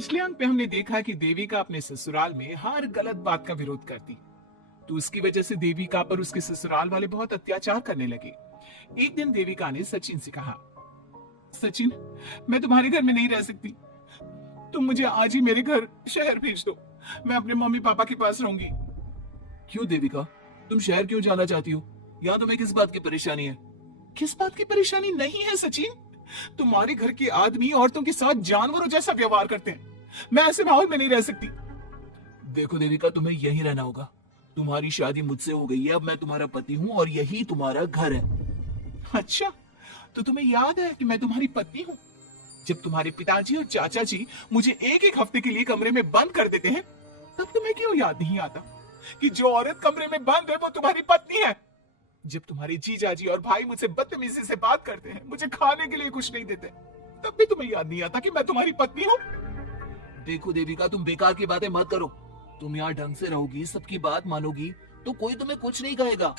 पिछले अंक पे हमने देखा कि देविका अपने ससुराल में हर गलत बात का विरोध करती, तो उसकी वजह से देविका पर उसके ससुराल वाले बहुत अत्याचार करने लगे। एक दिन देविका ने सचिन से कहा, सचिन, मैं तुम्हारे घर में नहीं रह सकती, तुम मुझे आज ही मेरे घर शहर भेज दो, मैं अपने मम्मी पापा के पास रहूंगी। क्यों देविका, तुम शहर क्यों जाना चाहती हो? यहाँ तुम्हें किस बात की परेशानी है? किस बात की परेशानी नहीं है सचिन, तुम्हारे घर के आदमी औरतों के साथ जानवरों जैसा व्यवहार करते हैं, मैं ऐसे माहौल में नहीं रह सकती। देखो देविका, तुम्हें यहीं रहना होगा। तुम्हारी शादी मुझसे हो गई है, अब मैं तुम्हारा पति हूँ और यही तुम्हारा घर है। अच्छा, तो तुम्हें याद है कि मैं तुम्हारी पत्नी हूँ? जब तुम्हारे पिताजी और चाचा जी मुझे एक एक हफ्ते के लिए कमरे में बंद कर देते हैं, तब तुम्हें क्यों याद नहीं आता कि जो औरत कमरे में बंद है वो तुम्हारी पत्नी है? जब तुम्हारे जीजाजी और भाई मुझसे बदतमीजी से बात करते हैं, मुझे खाने के लिए कुछ नहीं देते, तब भी तुम्हें याद नहीं आता कि मैं तुम्हारी पत्नी हूँ? देखो देविका, तुम बेकार की बातें मत करो। तुम यहाँ ढंग से रहोगी, सबकी बात मानोगी, तो कोई तुम्हें कुछ नहीं कहेगा।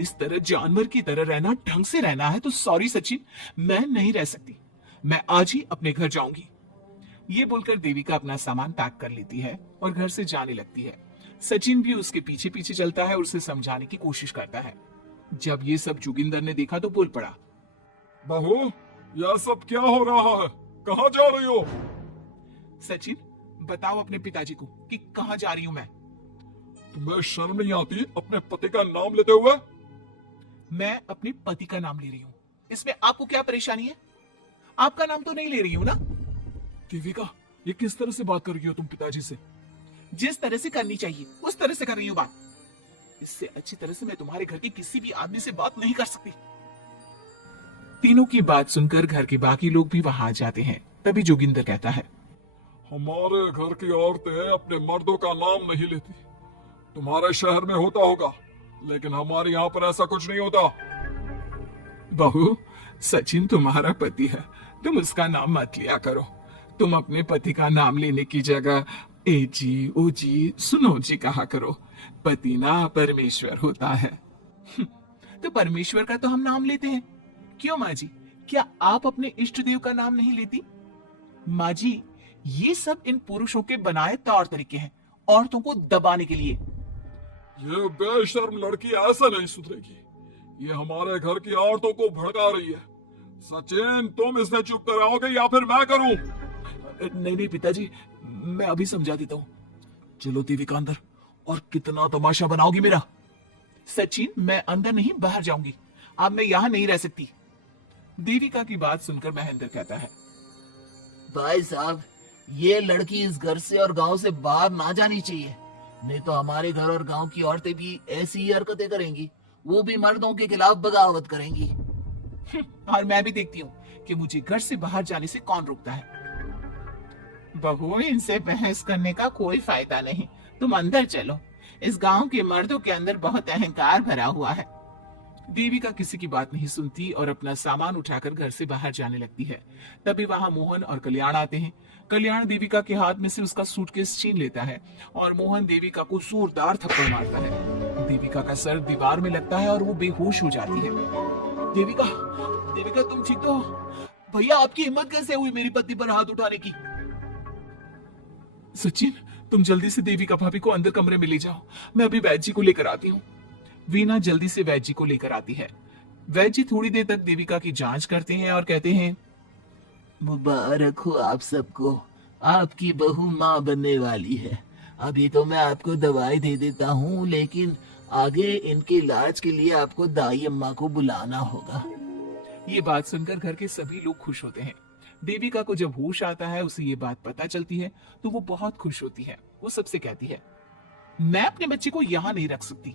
इस तरह जानवर की तरह रहना ढंग से रहना है तो सॉरी सचिन, मैं नहीं रह सकती, मैं आज ही अपने घर जाऊंगी। ये बोलकर देविका अपना सामान पैक कर लेती है और घर से जाने लगती है। सचिन भी उसके पीछे पीछे चलता है और उसे समझाने की कोशिश करता है। जब ये सब जोगिंदर ने देखा तो बोल पड़ा, बहू, यह सब क्या हो रहा है? कहाँ जा रही हो? सचिन, बताओ अपने पिताजी को कि कहाँ जा रही हूँ मैं। तुम्हें शर्म नहीं आती अपने पति का नाम लेते हुए? मैं अपने पति का नाम ले रही हूँ, इसमें आपको क्या परेशानी है? आपका नाम तो नहीं ले रही हूँ ना? देविका, ये किस तरह से बात कर रही हो तुम पिताजी से? जिस तरह से करनी चाहिए उस तरह से कर रही हूँ बात। इससे अच्छी तरह से मैं तुम्हारे घर के किसी भी आदमी से बात नहीं कर सकती। तीनों की बात सुनकर घर के बाकी लोग भी वहां आ जाते हैं। तभी जोगिंदर कहता है, हमारे घर की औरतें अपने मर्दों का नाम नहीं लेती। तुम्हारे शहर में होता होगा, लेकिन हमारे यहाँ पर ऐसा कुछ नहीं होता। बहू, सचिन तुम्हारा पति है, तुम उसका नाम मत लिया करो। तुम अपने पति का नाम लेने की जगह ए जी, ओ जी, सुनो जी कहा करो। पति ना परमेश्वर होता है। तो परमेश्वर का तो हम नाम लेते हैं। क्यों माँ जी, क्या आप अपने इष्ट देव का नाम नहीं लेती? माँ जी, ये सब इन पुरुषों के बनाए तौर तरीके हैं, औरतों को दबाने के लिए। ये बेशर्म लड़की ऐसा नहीं सुधरेगी। ये हमारे घर की औरतों को भड़का रही है। सचिन, तुम इसे चुप कराओगे या फिर मैं करूं? नहीं नहीं पिताजी, मैं अभी समझा देता हूँ। चलो देविका अंदर, और कितना तमाशा बनाओगी मेरा। सचिन, मैं अंदर नहीं बाहर जाऊंगी, अब मैं यहाँ नहीं रह सकती। देविका की बात सुनकर महेंद्र कहता है, भाई साहब, ये लड़की इस घर से और गांव से बाहर ना जानी चाहिए, नहीं तो हमारे घर और गांव की औरतें भी ऐसी ही हरकतें करेंगी, वो भी मर्दों के खिलाफ बगावत करेंगी। और मैं भी देखती हूँ कि मुझे घर से बाहर जाने से कौन रोकता है। बहू, इनसे बहस करने का कोई फायदा नहीं, तुम अंदर चलो। इस गांव के मर्दों के अंदर बहुत अहंकार भरा हुआ है। देविका किसी की बात नहीं सुनती और अपना सामान उठाकर घर से बाहर जाने लगती है। तभी वहां मोहन और कल्याण आते हैं। कल्याण देविका के हाथ में से उसका सूटकेस छीन लेता है और मोहन देविका को जोरदार थप्पड़ मारता है। देविका का सर दीवार में लगता है और वो बेहोश हो जाती है। देविका, देविका तुम ठीक तो? भैया, आपकी हिम्मत कैसे हुई मेरी पत्नी पर हाथ उठाने की? सचिन, तुम जल्दी से देविका भाभी को अंदर कमरे में ले जाओ, मैं अभी वैद्य जी को लेकर आती हूँ। वीना जल्दी से वैद्य जी को लेकर आती है। वैद्य जी थोड़ी देर तक देविका की जांच करते हैं और कहते हैं, मुबारक हो आप सबको, आपकी बहू माँ बनने वाली है। अभी तो मैं आपको दवाई दे देता हूँ, लेकिन आगे इनके इलाज के लिए आपको दाई अम्मा को बुलाना होगा। ये बात सुनकर घर के सभी लोग खुश होते हैं। देविका को जब होश आता है, उसे ये बात पता चलती है तो वो बहुत खुश होती है। वो सबसे कहती है, मैं अपने बच्चे को यहाँ नहीं रख सकती।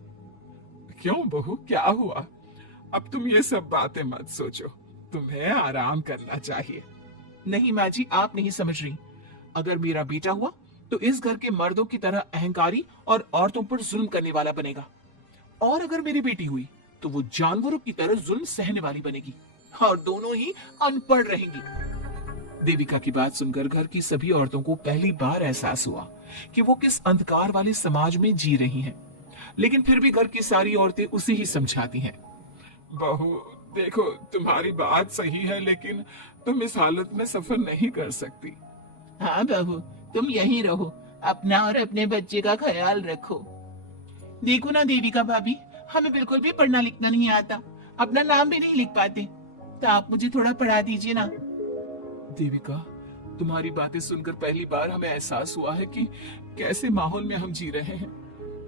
क्यों बहू, क्या हुआ? अब तुम ये सब बातें मत सोचो, तुम्हें आराम करना चाहिए। नहीं माँ जी, आप नहीं समझ रही। अगर मेरा बेटा हुआ तो इस घर के मर्दों की तरह अहंकारी और औरतों पर जुल्म करने वाला बनेगा, और अगर मेरी बेटी हुई तो वो जानवरों की तरह जुल्म सहने वाली बनेगी, और दोनों ही अनपढ़ रहेंगी। देविका की बात सुनकर घर की सभी औरतों को पहली बार एहसास हुआ कि वो किस अंधकार वाले समाज में जी रही हैं। लेकिन फिर भी घर की सारी औरतें उसे ही समझाती हैं। बहू, देखो, तुम्हारी बात सही है, लेकिन तुम इस हालत में सफर नहीं कर सकती। हाँ बहू, तुम यहीं रहो, अपना और अपने बच्चे का ख्याल रखो। देखो ना देविका भाभी, हमें बिल्कुल भी पढ़ना लिखना नहीं आता, अपना नाम भी नहीं लिख पाते, तो आप मुझे थोड़ा पढ़ा दीजिए ना। देविका, तुम्हारी बातें सुनकर पहली बार हमें एहसास हुआ है कि कैसे माहौल में हम जी रहे हैं।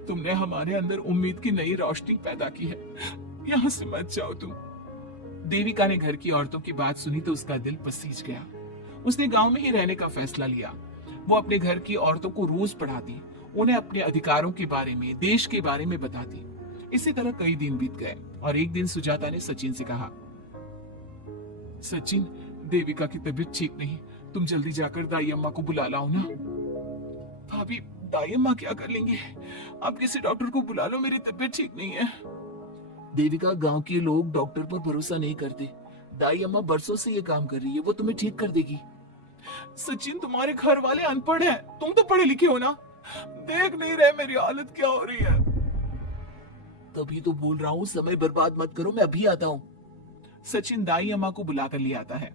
तुमने हमारे अंदर उम्मीद की नई रोशनी पैदा की है। यहाँ से मत जाओ तुम। देविका ने घर की औरतों की बात सुनी तो उसका दिल पसीज गया। उसने गांव में ही रहने का फैसला लिया। वो अपने घर की औरतों को रोज पढ़ाती, उन्हें अपने अधिकारों के बारे में, देश के बारे में बताती। इसी तरह कई दिन बीत गए और एक दिन सुजाता ने सचिन से कहा, सचिन, देविका की तबीयत ठीक नहीं, तुम जल्दी जाकर दाई अम्मा को बुला लाओ ना। भाभी, दाई अम्मा क्या कर लेंगे? आप किसी डॉक्टर को बुला लो, मेरी तबीयत ठीक नहीं है। देविका, गांव के लोग डॉक्टर पर भरोसा नहीं करते। दाई अम्मा बरसों से ये काम कर रही है, वो तुम्हें ठीक कर देगी। सचिन, तुम्हारे घर वाले अनपढ़ हैं, तुम तो पढ़े लिखे हो ना, देख नहीं रहे मेरी हालत क्या हो रही है। तभी तो बोल रहा हूँ, समय बर्बाद मत करो, मैं अभी आता हूँ। सचिन दाई अम्मा को बुलाकर ले आता है।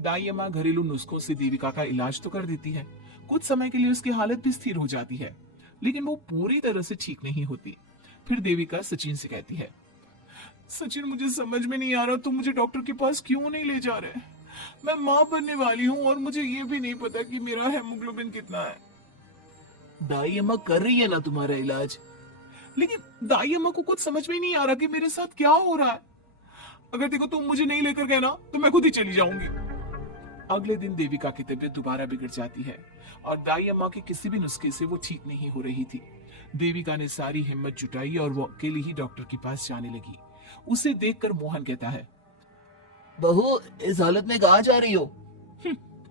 दाई अम्मा घरेलू नुस्खों से देविका का इलाज तो कर देती है। कुछ समय के लिए उसकी हालत भी स्थिर हो जाती है, लेकिन वो पूरी तरह से ठीक नहीं होती। फिर देविका सचिन से कहती है, सचिन, मुझे समझ में नहीं आ रहा तुम मुझे डॉक्टर के पास क्यों नहीं ले जा रहे। मैं माँ बनने वाली हूँ और मुझे ये भी नहीं पता कि मेरा हेमोग्लोबिन कितना है। दाई अम्मा कर रही है ना तुम्हारा इलाज। लेकिन दाई अम्मा को कुछ समझ में ही नहीं आ रहा कि मेरे साथ क्या हो रहा है। अगर देखो तुम मुझे नहीं लेकर गए ना तो मैं खुद ही चली जाऊंगी। अगले दिन देविका की तबीयत दोबारा बिगड़ जाती है और दाई अम्मा के किसी भी नुस्खे से वो ठीक नहीं हो रही थी। देविका ने सारी हिम्मत जुटाई और वो अकेली ही डॉक्टर के पास जाने लगी। उसे देखकर मोहन कहता है, बहू, इस हालत में कहाँ जा रही हो?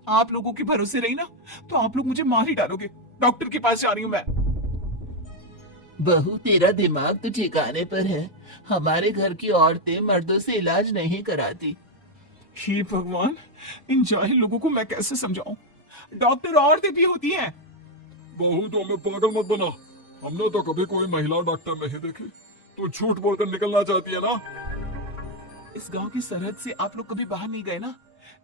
आप लोगों के भरोसे रही ना तो आप लोग मुझे मार ही डालोगे। डॉक्टर के पास जा रही हूँ मैं। बहू, तेरा दिमाग तो ठिकाने पर है। हमारे घर की औरतें मर्दों से इलाज नहीं कराती। हे भगवान, इन जाहिल लोगों को मैं कैसे समझाऊं? डॉक्टर औरतें भी होती हैं। बहू, तो हमें पागल मत बना, हमने तो कभी कोई महिला डॉक्टर नहीं देखी। तो झूठ बोलकर निकलना चाहती है ना? इस गांव की सरहद से आप लोग कभी बाहर नहीं गए ना,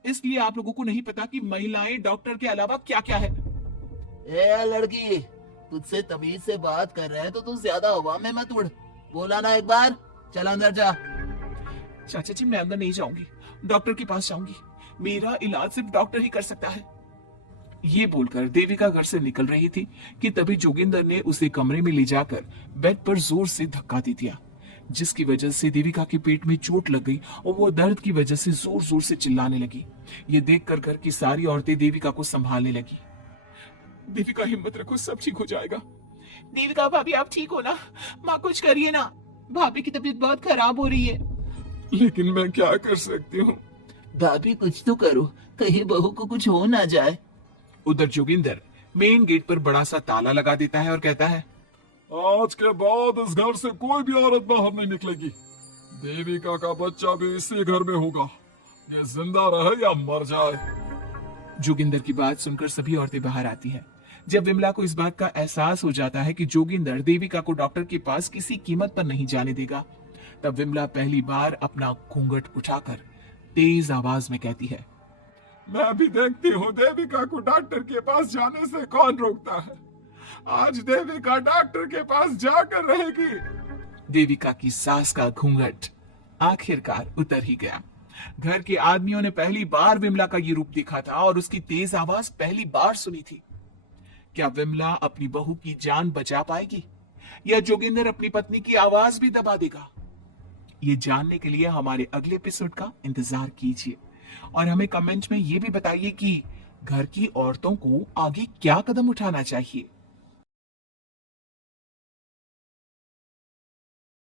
इसलिए आप लोगों को नहीं पता कि महिलाएं डॉक्टर के अलावा क्या क्या है। ए लड़की, तुझसे तमीज से बात कर रहे हैं तो तू ज्यादा हवा में मत उड़। बोला ना एक बार, चल अंदर जा। चाचा जी, मैं अंदर नहीं जाऊंगी, डॉक्टर के पास जाऊंगी। मेरा इलाज सिर्फ डॉक्टर ही कर सकता है। ये बोलकर देविका घर से निकल रही थी कि तभी जोगिंदर ने उसे कमरे में ले जाकर बेड पर जोर से धक्का दे दिया, जिसकी वजह से देविका के पेट में चोट लग गई और वो दर्द की वजह से जोर जोर से चिल्लाने लगी। ये देखकर घर की सारी औरतें देविका को संभालने लगी। देविका, हिम्मत रखो, सब ठीक हो जाएगा। देविका भाभी, आप ठीक हो ना? माँ, कुछ करिए ना, भाभी की तबीयत बहुत खराब हो रही है। लेकिन मैं क्या कर सकती हूँ? भाभी, कुछ तो करो, कहीं बहू को कुछ हो ना जाए। उधर जोगिंदर मेन गेट पर बड़ा सा ताला लगा देता है और कहता है, आज के बाद इस घर से कोई भी औरत बाहर नहीं निकलेगी। देविका का बच्चा भी इसी घर में होगा, ये जिंदा रहे या मर जाए। जोगिंदर की बात सुनकर सभी औरतें बाहर आती हैं। जब विमला को इस बात का एहसास हो जाता है कि जोगिंदर देविका को डॉक्टर के पास किसी कीमत पर नहीं जाने देगा, तब विमला पहली बार अपना घूंघट उठाकर तेज आवाज में कहती है, मैं भी देखती हूँ देविका को डॉक्टर के पास जाने से कौन रोकता है। आज देविका डॉक्टर के पास जाकर रहेगी। देविका की सास का घूंघट आखिरकार उतर ही गया। घर के आदमियों ने पहली बार विमला का ये रूप देखा था और उसकी तेज आवाज पहली बार सुनी थी। क्या विमला अपनी बहू की जान बचा पाएगी या जोगिंदर अपनी पत्नी की आवाज भी दबा देगा? ये जानने के लिए हमारे अगले एपिसोड का इंतजार कीजिए और हमें कमेंट में ये भी बताइए कि घर की औरतों को आगे क्या कदम उठाना चाहिए।